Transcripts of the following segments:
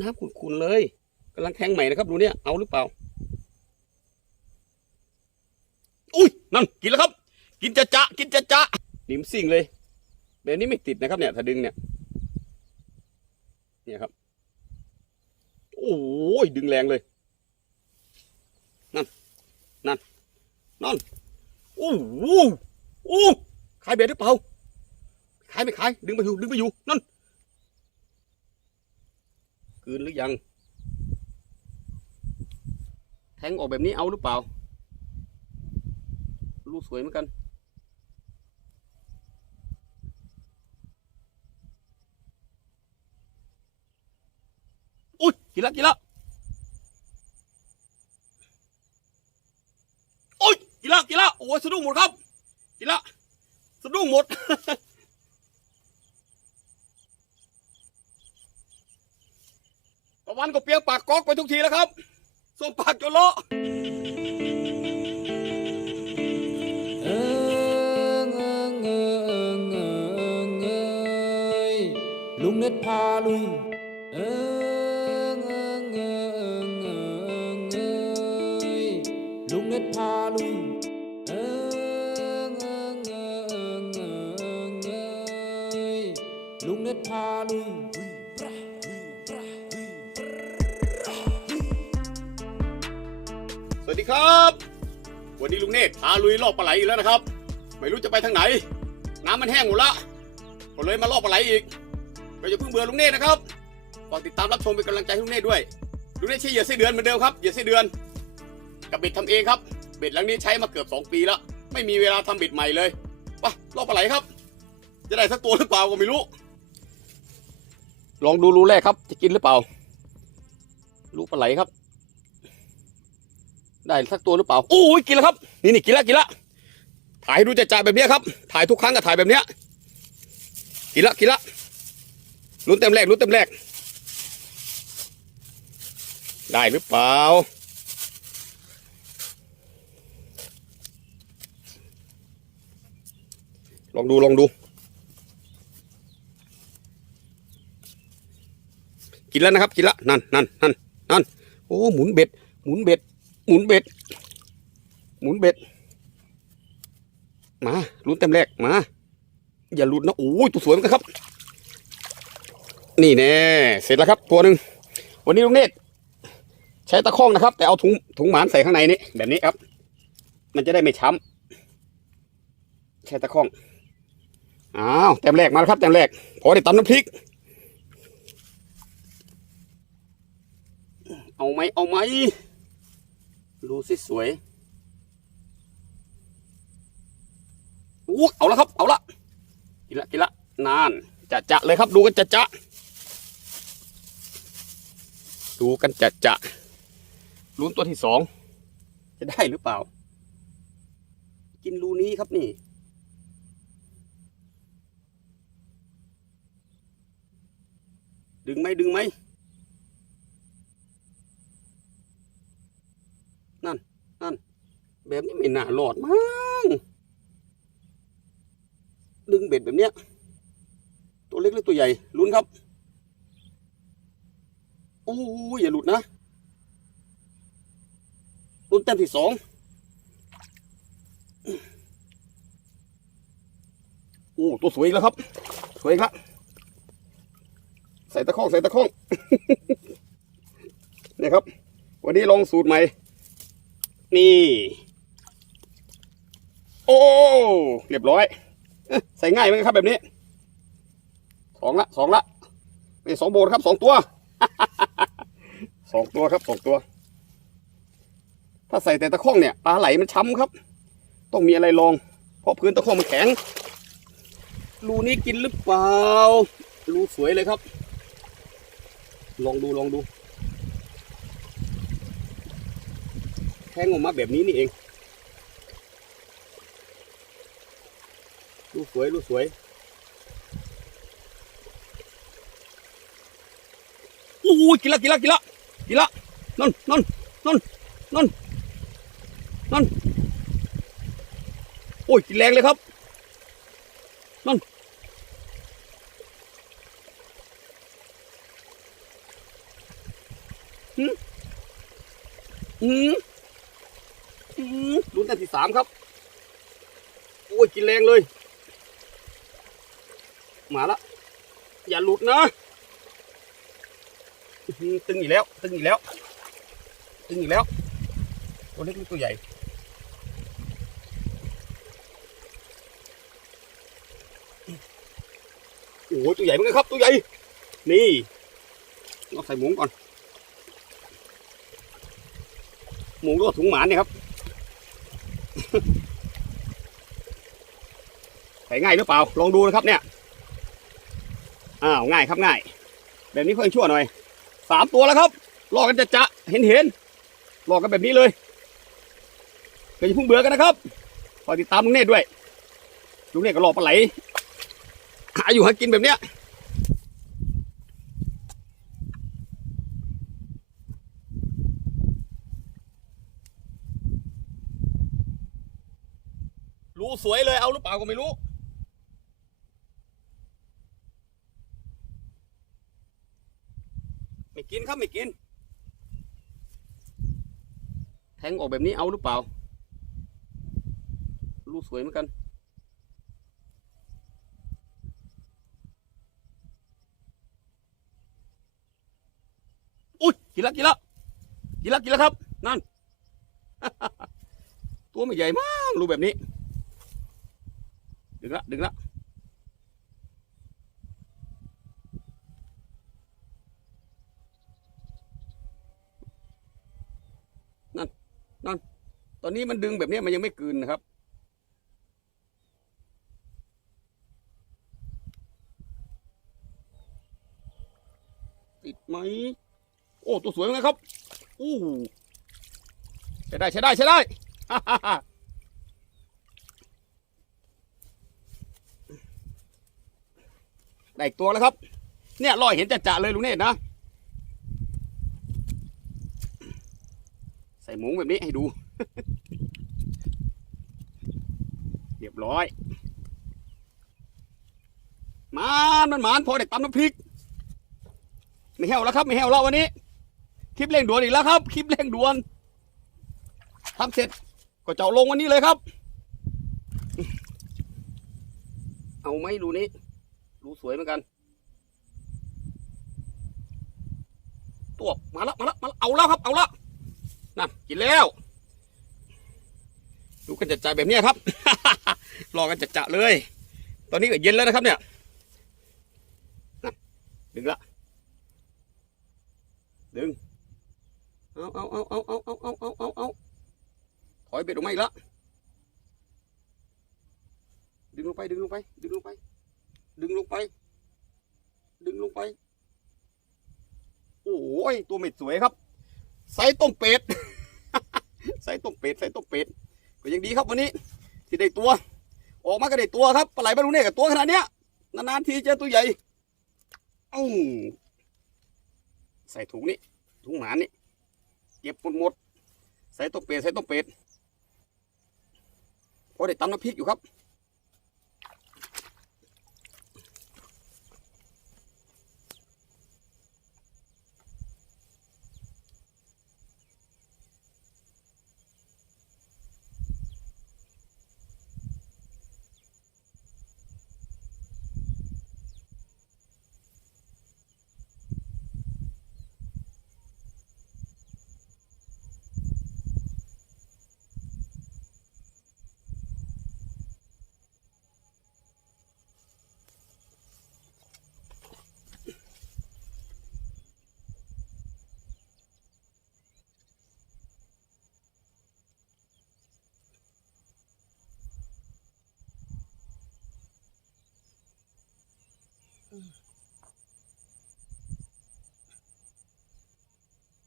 น้ำขุ่นๆเลยกำลังแทงใหม่นะครับ ดูเนี่ยเอาหรือเปล่า อุ้ยนั่นกินแล้วครับ กินจะจะกินจะจะนิ่มสิ่งเลยแบบนี้ไม่ติดนะครับเนี่ยถ้าดึงเนี่ย เนี่ยครับ โอ้ยดึงแรงเลย นั่น นั่น นั่น โอ้โหโอ้ขายเบ็ดหรือเปล่า ขายไม่ขาย ดึงไปอยู่ ดึงไปอยู่ นั่น คืนหรือยัง แทงออกแบบนี้เอาหรือเปล่ารูกสวยเหมือนกัน อุ้ยกินละกินละโอ้ยกินละกินละโอ้ยสะดุ้งหมดครับกินละสะดุ้งหมด ตะวันก็เปียกปากก๊อกไปทุกทีแล้วครับส่งปากจนเลาะลุงเน็ตพาลุย ยลอกปลาไหลอีกแล้วนะครับ ไม่รู้จะไปทางไหน น้ำมันแห้งหมดละก็เลยมาลอกปลาไหลอีกก็อย่าเพิ่งเบื่อลุงเนตรนะครับฝากติดตามรับชมเป็นกำลังใจให้ลุงเนตรด้วยลุงเนตรใช้เหยื่อไส้เดือนเหมือนเดิมครับเหยื่อไส้เดือน กับเบ็ดทำเองครับ เบ็ดหลังนี้ใช้มาเกือบ 2 ปีแล้ว ไม่มีเวลาทำเบ็ดใหม่เลยไปลอกปลาไหลครับ จะได้สักตัวหรือเปล่าก็ไม่รู้ ลองดูรูแรกครับ จะกินหรือเปล่าลูปลาไหลครับ ได้สักตัวหรือเปล่าโอ้ยกินแล้วครับ นี่นี่กินแล้วกินแล้วถ่ายให้ดูจะจ่าแบบนี้ครับ ถ่ายทุกครั้งก็ถ่ายแบบเนี้ยกินละกินละลุ้นเต็มแรกลุ้นเต็มแรก ได้หรือเปล่าลองดูลองดู กินแล้วนะครับ กินละนั่นนั่นนั่นนั่นโอ้หมุนเบ็ด หมุนเบ็ด มุนเบ็ด หมุนเบ็ด มาลุ้นเต็มแรกมา อย่าหลุดนะโอ้ยตัวสวยเหมือนกันครับ นี่แน่เสร็จแล้วครับ ตัวหนึ่งวันนี้ลุงเนตรใช้ตะข้องนะครับ แต่เอาถุงถุงหมานใส่ข้างในนี้แบบนี้ครับ มันจะได้ไม่ช้ำใช้ตะข้องอ้าวแต้มแรกมาแล้วครับแต้มแรกพอได้ตำน้ำพริก เอาไหมเอาไหม ดูสิสวยอู้เอาละครับ เอาละกินละกินละนานจะจะเลยครับ ดูกันจะจะดูกันจะจะลุ้นตัวที่สองจะได้หรือเปล่า กินรูนี้ครับนี่ดึงไหมดึงไหม แบบนี้ไม่น่ารอดมั้งดึงเบ็ดแบบเนี้ย ตัวเล็กหรือตัวใหญ่ลุ้นครับโอ้ยอย่าหลุดนะลุ้นแต้มที่สองโอ้ตัวสวยอีกแล้วครับ สวยอีกแล้วใส่ตะข้องใส่ตะข้องเนี่ยครับ วันนี้ลองสูตรใหม่ นี่ อ้เรียบร้อย ใส่ง่ายไหมครับแบบนี้สองละสองละไม่ใช่สองโบนครับสองตัวสองตัวครับสองตัว ถ้าใส่แต่ตะข้องเนี่ยปลาไหลมันช้ำครับ ต้องมีอะไรรองเพราะพื้นตะข้องมันแข็งรูนี้กินหรือเปล่ารูสวยเลยครับ ลองดูลองดูแทงออกมาแบบนี้นี่เอง ดูสวยดูสวยโอ้ยกินละกินละกินละกินละนั่นนั่นนั่นนั่นนั่นโอ้ยกินแรงเลยครับนั่นหืมหืมหืมลุ้นแต่ที่สามครับ โอ้ยกินแรงเลย มาละอย่าหลุดนะตึงอีกแล้ว ตึงอีกแล้ว ตึงอีกแล้ว ตัวเล็กหรือตัวใหญ่โอ้โหตัวใหญ่เหมือนกันครับ ตัวใหญ่ นี่ต้องใส่หมูก่อน หมูก็ถุงหมานเนี่ยครับใส่ง่ายหรือเปล่า ลองดูนะครับเนี่ย อ้าวง่ายครับง่าย แบบนี้เพิ่งชั่วหน่อยสามตัวแล้วครับรอกกันจะจะเห็นเห็นๆรอกกันแบบนี้เลยก็อย่าเพิ่งเบื่อกันนะครับคอยติดตามลุงเนตด้วยลุงเนตก็รอกปลาไหลหาอยู่หากินแบบเนี้ยรู้สวยเลยเอาหรือเปล่าก็ไม่รู้ ไม่กินครับไม่กิน แทงออกแบบนี้เอาหรือเปล่ารู้สวยเหมือนกัน อุ้ยกินล้วกินล้วกินล้วกินล้วครับ นั่น ตัวไม่ใหญ่มากรูแบบนี้ ดึงละดึงละนั่น นั่น ตอนนี้มันดึงแบบนี้มันยังไม่กืนนะครับ ติดไหม โอ้ตัวสวยเหมือนกันครับอู้ใช้ได้ใช้ได้ใช้ได้ได้อีกตัวแล้วครับ เนี่ยลอยเห็นจะจะเลยลุงเนตรนะ ใส่หมูแบบนี้ให้ดู เรี ยบร้อยมานมันหมานพอเด็กตำน้ำพริก ไม่แห้วแล้วครับ ไม่แห้วแล้ววันนี้ คลิปเร่งด่วนอีกแล้วครับ คลิปเร่งด่วนทำเสร็จก็จะเอาลงวันนี้เลยครับ เอาไหมรูนี้รูสวยเหมือนกัน ตัวมาแล้วมาแล้วมาแล้วเอาแล้วครับ เอาแล้วนั่นกินแล้ว ดูกันจัดจ่ายแบบนี้ครับ รอกันจัดจ่าเลย ตอนนี้ก็เย็นแล้วนะครับเนี่ยดึงละ ดึง เอาเอาเอาเอาเอาเอาเอาเอาเอาเอาถอยเบ็ดออกมาอีกล้วดึงลงไป ดึงลงไป ดึงลงไป ดึงลงไป ดึงลงไป โอ้ย ตัวเม็ดสวยครับ ไซส์ต้มเป็ด ไซส์ต้มเป็ด ไซส์ต้มเป็ด ก็ยังดีครับวันนี้ที่ได้ตัว ออกมาก็ได้ตัวครับปลาไหลบรรลุเนี่ยกับตัวขนาดเนี้ยนานๆทีเจอตัวใหญ่อู้ใส่ถุงนี้ถุงหมานี่เก็บหมดหมดใส่ตกเป็ดใส่ตกเป็ดพอได้ตำน้ำพริกอยู่ครับ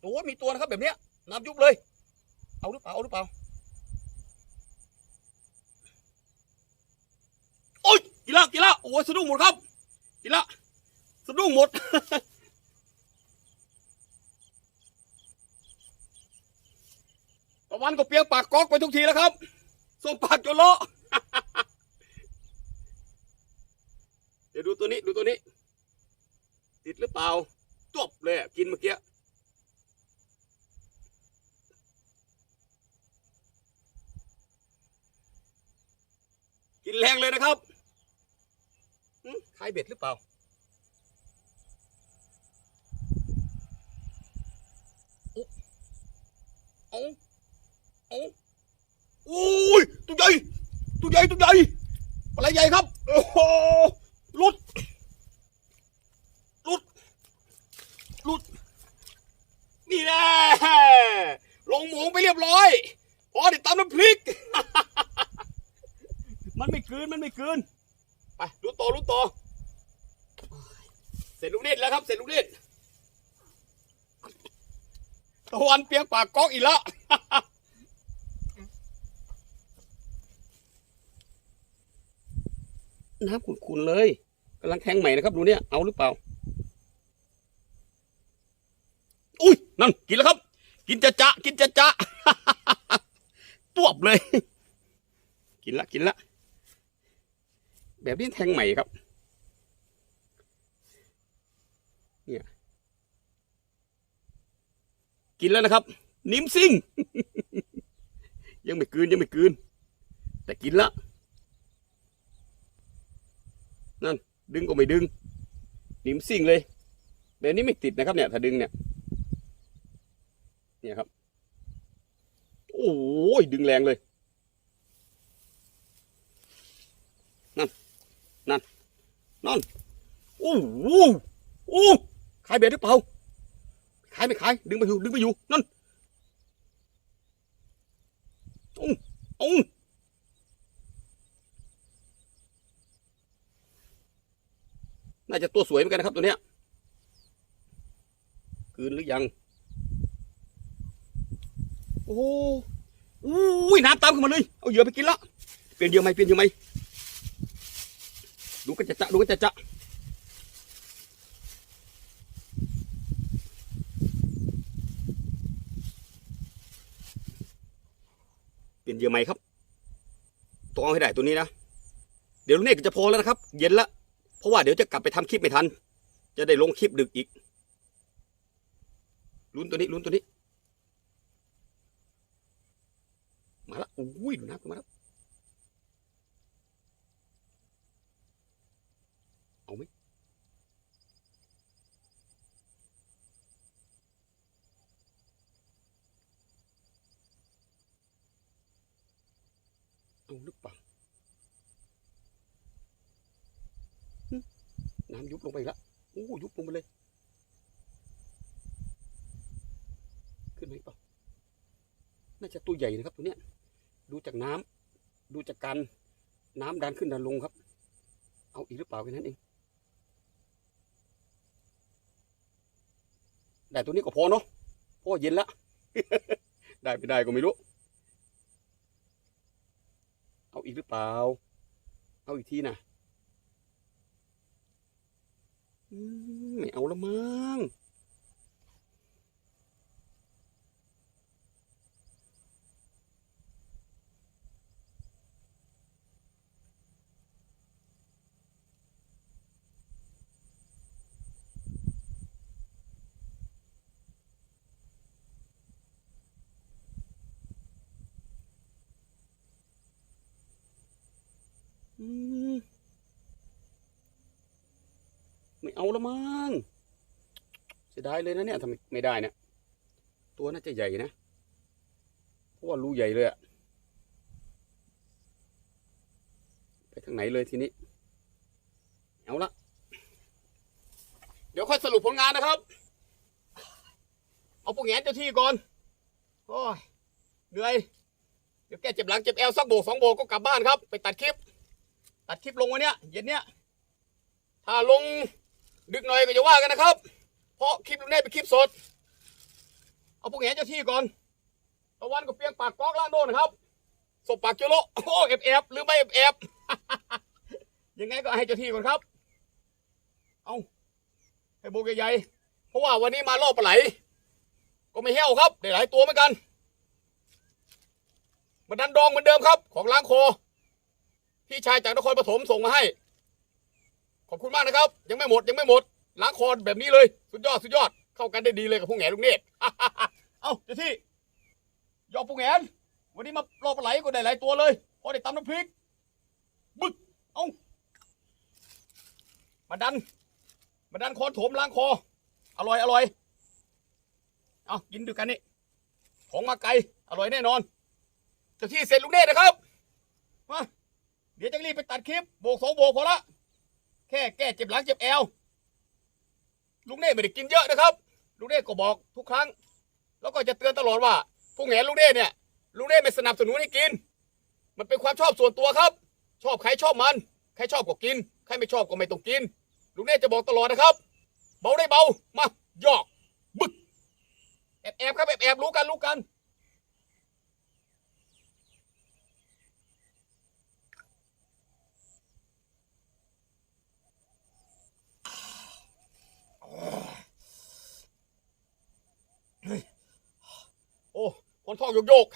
โอ้ยมีตัวนะครับแบบเนี้ยน้ำยุบเลย เอาหรือเปล่า เอาหรือเปล่า โอ้ยกินละกินละโอ้ยสะดุ้งหมดครับกินละสะดุ้งหมด ตะวันก็เปียกปากก๊อกไปทุกทีแล้วครับส่งปากจนเล เดี๋ยวดูตัวนี้ดูตัวนี้ ติดหรือเปล่าจบเลยกินเมื่อกี้กินแรงเลยนะครับคายเบ็ดหรือเปล่า อุ๊เอาเอาอุ้ย ตุ๊กใหญ่ ตุ๊กใหญ่ ตุ๊กใหญ่ปลไรใหญ่ครับ โอ้โห ตะวันเปียงปากก๊อกอีกแล้วน้ำขุ่นๆเลยกำลังแทงใหม่นะครับ ดูเนี่ยเอาหรือเปล่า อุ้ยนั่นกินแล้วครับ กินจะจะกินจะจะตวบเลย กินละกินละ แบบนี้แทงใหม่ครับ เนี่ย กินแล้วนะครับ นิ้มซิ่ง ยังไม่กืนยังไม่กืน แต่กินละนั่นดึงก็ไม่ดึง นิ้มซิ่งเลยแบบนี้ไม่ติดนะครับเนี่ยถ้าดึงเนี่ยเนี่ยครับ โอ้ยดึงแรงเลย นั่น นั่น นั่น โอ้โหโอ้ขายเบ็ดหรือเปล่า ขายไม่ขาย ดึงไปอยู่ ดึงไปอยู่ นั่นโอ้โอ้น่าจะตัวสวยเหมือนกันนะครับตัวเนี้ยคืนหรือยัง โอ้โหอุ้ยน้ำตามขึ้นมาเลย เอาเหยื่อไปกินละ เปลี่ยนเหยื่อไหมเปลี่ยนเหยื่อไหมดูกันจะจะดูกันจะจะเปลี่ ยนเหยื่อไหมครับต้องเอาให้ได้ตัวนี้นะ เดี๋ยวลูกเนกจะพอแล้วนะครับ เย็นละ เพราะว่าเดี๋ยวจะกลับไปทำคลิปไม่ทัน จะได้ลงคลิปดึกอีก ลุ้นตัวนี้ลุ้นตัวนี้ มาละอุ้ยดูน้ำมาแล้วเอาไหม เอาหรือเปล่าน้ำยุบลงไปแล้วโอ้ยุบลงไปเลย ขึ้นไหมเปล่าน่าจะตัวใหญ่นะครับตัวเนี้ย ดูจากน้ำดูจากการน้ำดันขึ้นดันลงครับ เอาอีกหรือเปล่าแค่นั้นเองได้ตัวนี้ก็พอเนาะพราะว่าเย็นละ ได้ไม่ได้ก็ไม่รู้ อีกหรือเปล่า เอาอีกทีนะไม่เอาละมั้ง อืมไม่ เอาละมั้งเสียดายเลยนะเนี่ยทำไมไม่ได้เนี่ย ตัวน่าจะใหญ่นะ เพราะว่ารูใหญ่เลยอะไปทางไหนเลยทีนี้ เอาละ เดี๋ยวค่อยสรุปผลงานนะครับ เอาพวกแงนเจ้าที่ก่อน โอ้ย เหนื่อย เดี๋ยวแกเจ็บหลังเจ็บแอวสักโบกสองโบกก็กลับบ้านครับ ไปตัดคลิป ตัดคลิปลงวันเนี้ยเย็นเนี้ยถ้าลง ดึกหน่อยก็จะว่ากันนะครับ เพราะคลิปลงนี้เป็นคลิปสด เอาพวกแหนเจ้าที่ก่อนตะวันก็เปียงปากก๊อกล่างโน่นนะครับศพปากเจโลโอ้เอฟเอฟหรือไม่เอฟเอฟยังไงก็ให้เจ้าที่ก่อนครับ เอาให้โบกใหญ่ๆเพราะว่าวันนี้มาล่อปลาไหล ก็ไม่เหี้ยวครับได้หลายตัวเหมือนกันมาดันดองเหมือนเดิมครับ ของล้างโค พี่ชายจากนครปฐมส่งมาให้ อบคุณมากนะครับ ยังไม่หมดยังไม่หมดล้างคอแบบนี้เลย สุดยอดสุดยอด เข้ากันได้ดีเลยกับพวกแหนลุงเนตเอ้าเจ้าที่ยอดพวกแหนวันนี้มารอปลาไหลก็ได้หลายตัวเลยพอได้ตำน้ำพริก บึกเอามาดัน มาดันคอโถมล้างคอ อร่อยอร่อยเอากินด้วยกันนี่ของมาไกลอร่อยแน่นอนเจะที่เสร็จลุงเนตนะครับมาเดี๋ยวจะรีบไปตัดคลิปโบกสองโบกพอละ แค่แก้เจ็บหลังเจ็บแอวลุงเนตไม่ได้กินเยอะนะครับ ลุงเนตก็บอกทุกครั้ง แล้วก็จะเตือนตลอดว่าพวกแหนลุงเนตเนี่ยลุงเนตไม่สนับสนุนให้กิน มันเป็นความชอบส่วนตัวครับ ชอบใครชอบมันใครชอบก็กินใครไม่ชอบก็ไม่ต้องกิน ลุงเนตจะบอกตลอดนะครับ เบาได้เบามาหยอกบึกแอบแอบครับแอบแอบรู้กันรู้กัน โอ้คนท้องโยกโยก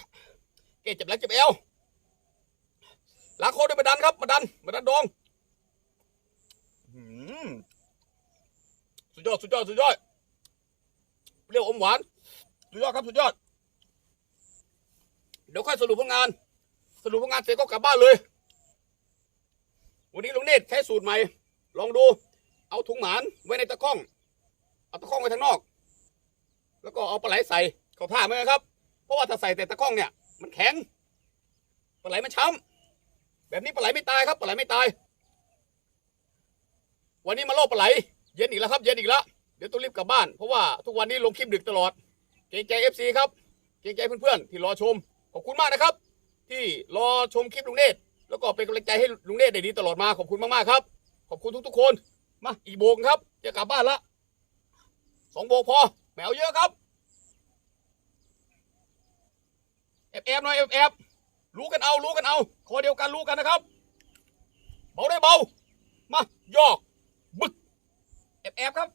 เกจเจ็บหลังเจ็บเอวล้างคด้วยมาดันครับมาดันมาดันดองอื้อหือสุดยอดสุดยอดสุดยอดเปรี้ยวอมหวานสุดยอดครับสุดยอด เดี๋ยวค่อยสรุปผลงาน สรุปผลงานเสร็จก็กลับบ้านเลย วันนี้ลุงเนตรใช้สูตรใหม่ ลองดู เอาถุงหมานไว้ในตะกร้อง เอาตะกร้องไว้ทางนอก แล้วก็เอาปลาไหลใส่ เขาท่าไหมครับ เพราะว่าถ้าใส่แต่ตะกร้องเนี่ย มันแข็งปลาไหลมันช้ำแบบนี้ปลาไหลไม่ตายครับปลาไหลไม่ตาย วันนี้มาโลกปลาไหล เย็นอีกแล้วครับ เย็นอีกแล้วเดี๋ยวต้องรีบกลับบ้านเพราะว่าทุกวันนี้ลงคลิปดึกตลอด เกรงใจเอฟซีครับ เกรงใจเพื่อนๆที่รอชม ขอบคุณมากนะครับ ที่รอชมคลิปลุงเนตรแล้วก็เป็นกำลังใจให้ลุงเนตรได้ดีตลอดมาขอบคุณมากๆครับ ขอบคุณทุกๆคน มาอีกโบกครับจะกลับบ้านละสองโบกพอแมวเยอะครับ แอบแอบหน่อยแอบแอบรู้กันเอารู้กันเอาคอเดียวกันรู้กันนะครับเบาได้เบามายอกบึกแอบแอบครับ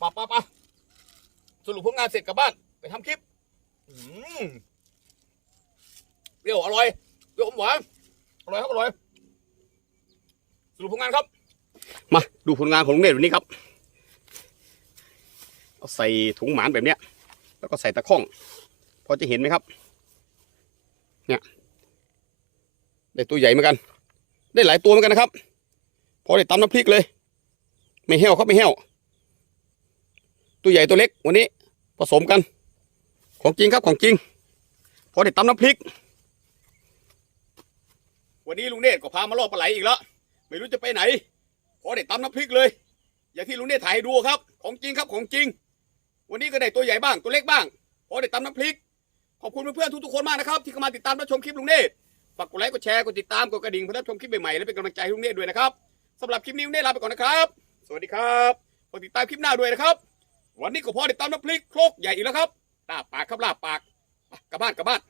ปะปะปะสรุปผลงานเสร็จกลับบ้านไปทำคลิปเปรี้ยวอร่อยเปรี้ยวอมหวานอร่อยครับอร่อย รุปผลงานครับ มาดูผลงานของลุงเนตรวันนี้ครับ เอาใส่ถุงหมานแบบเนี้ย แล้วก็ใส่ตะข้องพอจะเห็นไหมครับ เนี่ยได้ตัวใหญ่เหมือนกัน ได้หลายตัวเหมือนกันนะครับพอได้ตำน้ำพริกเลย ไม่แห้วครับไม่แห้วตัวใหญ่ตัวเล็กวันนี้ ผสมกัน ของจริงครับของจริง พอได้ตำน้ำพริก วันนี้ลุงเนตรก็พามาล่อปลาไหลอีกแล้ว ไม่รู้จะไปไหน พอได้ตำน้ำพริกเลย อย่างที่ลุงเนตรถ่ายให้ดูครับ ของจริงครับของจริง วันนี้ก็ได้ตัวใหญ่บ้างตัวเล็กบ้าง พอได้ตำน้ำพริก ขอบคุณเพื่อนๆทุกๆคนมากนะครับ ที่เข้ามาติดตามรับชมคลิปลุงเนตรฝากกดไลค์กดแชร์กดติดตามกดกระดิ่งเพื่อรับชมคลิปใหม่ๆและเป็นกำลังใจให้ลุงเนตรด้วยนะครับสำหรับคลิปนี้ลุงเนตรลาไปก่อนนะครับ สวัสดีครับกดติดตามคลิปหน้าด้วยนะครับ วันนี้ก็พอได้ตำน้ำพริกโครกใหญ่อีกแล้วครับลาบปากครับลาบปากไปกลับบ้านกลับบ้าน